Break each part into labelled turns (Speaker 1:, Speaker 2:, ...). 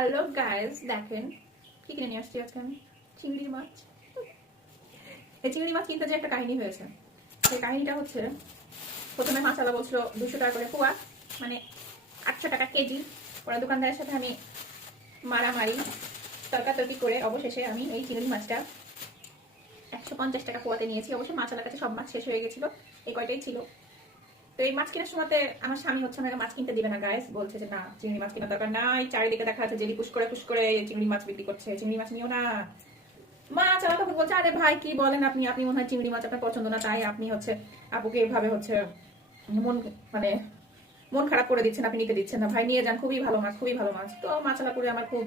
Speaker 1: Hello guys দেখেন, কি কিনে নিয়ে আসছি আজকে আমি? চিংড়ি মাছ। এই চিংড়ি মাছ কিনতে যে একটা কাহিনী হয়েছে। সেই কাহিনীটা হচ্ছে, প্রথমে মাছালা বলছিল, দুশো টাকা করে পোয়া মানে আটশো টাকা কেজি। ওরা দোকানদারের সাথে আমি মারামারি, তর্কাতর্কি করে অবশেষে আমি এই চিংড়ি মাছটা একশো পঞ্চাশ টাকা পোয়াতে নিয়েছি। অবশ্যই মাছালার কাছে সব মাছ শেষ হয়ে গেছিল। এই কয়টাই ছিল? তো এই মাছ কেনার সময়তে আমার স্বামী হচ্ছে আমাকে মাছ কিনতে দিবে না গাইস বলছে যে, না, চিংড়ি মাছ কেনার দরকার নাই। চারিদিকে দেখা যাচ্ছে জেলি পুশ করে পুশ করে চিংড়ি মাছ বিক্রি করছে। চিংড়ি মাছ নিও না। মাছ আমার তখন বলছে, আরে ভাই, কি বলেন আপনি? আপনি মনে হয় চিংড়ি মাছ আপনার পছন্দ না, তাই আপনি হচ্ছে আপুকে এভাবে হচ্ছে মন মানে মন খারাপ করে দিচ্ছেন, আপনি নিতে দিচ্ছেন না। ভাই, নিয়ে যান, খুবই ভালো মাছ, খুবই ভালো মাছ। তো মাছালা করে আমার খুব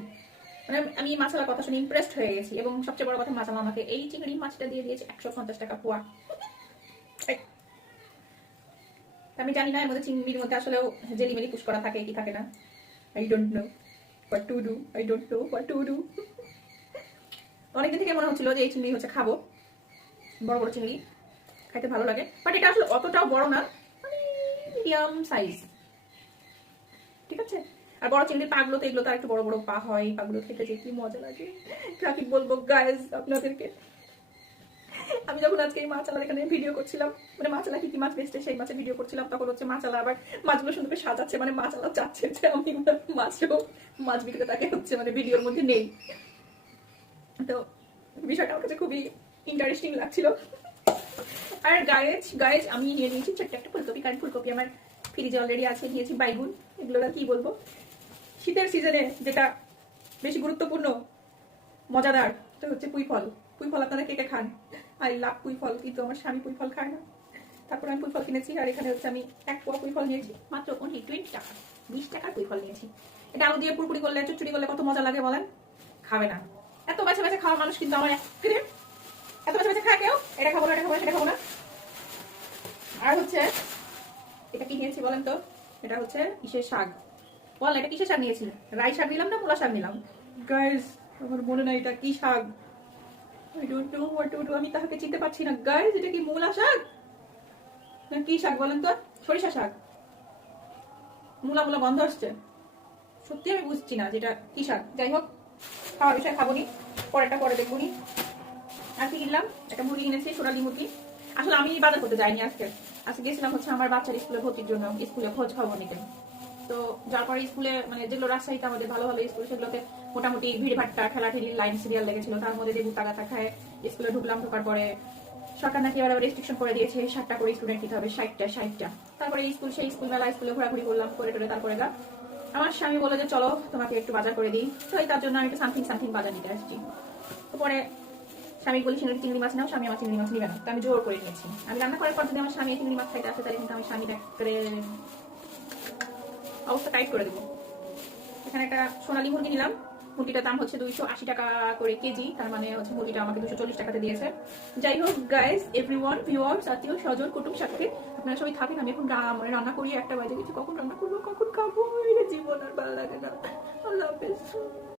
Speaker 1: মানে আমি মাছালার কথা শুনে ইমপ্রেসড হয়ে গেছি। এবং সবচেয়ে বড় কথা মাছালা আমাকে এই চিংড়ি মাছটা দিয়ে দিয়েছে একশো পঞ্চাশ টাকা পোয়া। আমি জানি না, এর মধ্যে চিংড়ির মধ্যে আসলেও জেলি মেলি পুশ করা থাকে, কি থাকে না? I don't know what to do I don't know what to do অনেকদিন থেকে মনে হচ্ছিল যে এই চিংড়ি হচ্ছে খাব, বড় বড় চিংড়ি, খাইতে ভালো লাগে বাট এটা আসলে অতটাও বড় না মানে মিডিয়াম সাইজ ঠিক আছে? আর বড় চিংড়ির পাগুলো তো এগুলো তো একটু বড় বড় পা হয়, পাগুলো খেতে যে কি মজা লাগে। ট্রাফিক বলব গাইজ আপনাদেরকে। আমি যখন আজকে এই মাছ আলার এখানে ভিডিও করছিলাম মানে মাছ আলা কি কি মাছ বেচতে, সেই মাছের ভিডিও করছিলাম, তখন হচ্ছে মাছ আলা আবার মাছগুলো সুন্দর সাজাচ্ছে মানে মাছ আলা চাচ্ছে যে আমি মাছও মাছ বিক্রেতাকে হচ্ছে মানে ভিডিওর মধ্যে নেই। তো বিষয়টা আমার কাছে খুবই ইন্টারেস্টিং লাগছিল। আর গায়েজ গায়েজ আমি নিয়ে নিয়েছি ছোট্ট একটা ফুলকপি, কারণ ফুলকপি আমার ফ্রিজে অলরেডি আছে, নিয়েছি বাইগুন এগুলো কি বলব? শীতের সিজনে যেটা বেশি গুরুত্বপূর্ণ, মজাদার তো হচ্ছে পুঁই ফল। পুঁই ফল আপনারা কে কে খান? আই লাভ পুঁই ফল, কিন্তু আমার স্বামী পুঁই ফল খায় না। তারপর আমি পুঁই ফল কিনেছি, আর এখানে হচ্ছে আমি এক পোয়া পুঁই ফল নিয়েছি, মাত্র অনলি টোয়েন্টি টাকা, বিশ টাকার পুঁই ফল নিয়েছি। এটা আলু দিয়ে পুরপুরি করলে চুচুড়ি করলে কত মজা লাগে বলেন? খাবে না। এত বেছে বেছে খাওয়ার মানুষ কিন্তু আমার এক এত বেছে বেছে খায় কেউ? এটা খাব না, এটা খাব না খাব না। আর হচ্ছে, এটা কি নিয়েছি বলেন তো? এটা হচ্ছে কিসের শাক? বল এটা কিসের শাক নিয়েছি? রাই শাক নিলাম না, মূলা শাক নিলাম? গাইস আমার মনে নাই এটা কি শাক। I don't know what to do আমি তাহাকে চিনতে পারছি না। গাইস এটা কি শাক? না কি শাক বলেন তো? সরিষা শাক। গন্ধ আসছে। সত্যি আমি বুঝছি না যেটা কি শাক। যাই হোক বিষয় খাব নি। পরেরটা পরে দেখব নি। আর কি কিনলাম? একটা মুরগি কিনেছি, সোনালি মুরগি। আসলে আমি বাজার করতে যাইনি আজকে। আজকে গেছিলাম হচ্ছে আমার বাচ্চার স্কুলে ভর্তির জন্য। স্কুলে খোঁজ খবর নিতে। তো যার পরে স্কুলে মানে যেগুলো রাজশাহীতে আমাদের ভালো ভালো স্কুল, সেগুলোতে মোটামুটি ভিড় ভাট্টা খেলা ঠেলি লাইন সিরিয়াল লেগেছিল তার মধ্যে দেবু তাগাতা খায়, স্কুলে ঢুকলাম, ঢোকার পরে সরকার নাকি এবার রেস্ট্রিকশন করে দিয়েছে ষাটটা করে স্টুডেন্ট নিতে হবে, ষাটটা ষাটটা। তারপরে স্কুল, সেই স্কুল বেলা স্কুলে ঘোরাঘুরি করলাম, করে টোরে তারপরে গা। আমার স্বামী বলে যে, চলো, তোমাকে একটু বাজার করে দিই। তো এই তার জন্য আমি একটু সামথিং সামথিং বাজার নিতে আসছি। তো পরে স্বামী বলি চিংড়ি চিংড়ি মাছ নাও, স্বামী আমার চিংড়ি মাছ নিবে না। তো আমি জোর করে নিয়েছি। আমি রান্না করার পর যদি আমার স্বামী চিংড়ি মাছ খাইতে আসে, তাহলে কিন্তু আমি স্বামী করে অবস্থা টাইট করে দেবো। এখানে একটা সোনালী মুরগি নিলাম। মুরগিটার দাম হচ্ছে দুইশো আশি টাকা করে কেজি। তার মানে হচ্ছে মুরগিটা আমাকে দুশো চল্লিশ টাকাতে দিয়েছে। যাই হোক গাইস এভরি ওয়ান ভিউয়ার্স জাতীয় স্বজন, কুটুম সাথে আপনারা সবাই থাকেন। আমি এখন মানে রান্না করি একটা বাজে। গেছি কখন রান্না করব, কখন খাব? জীবন আর ভালো লাগে না। আল্লাহ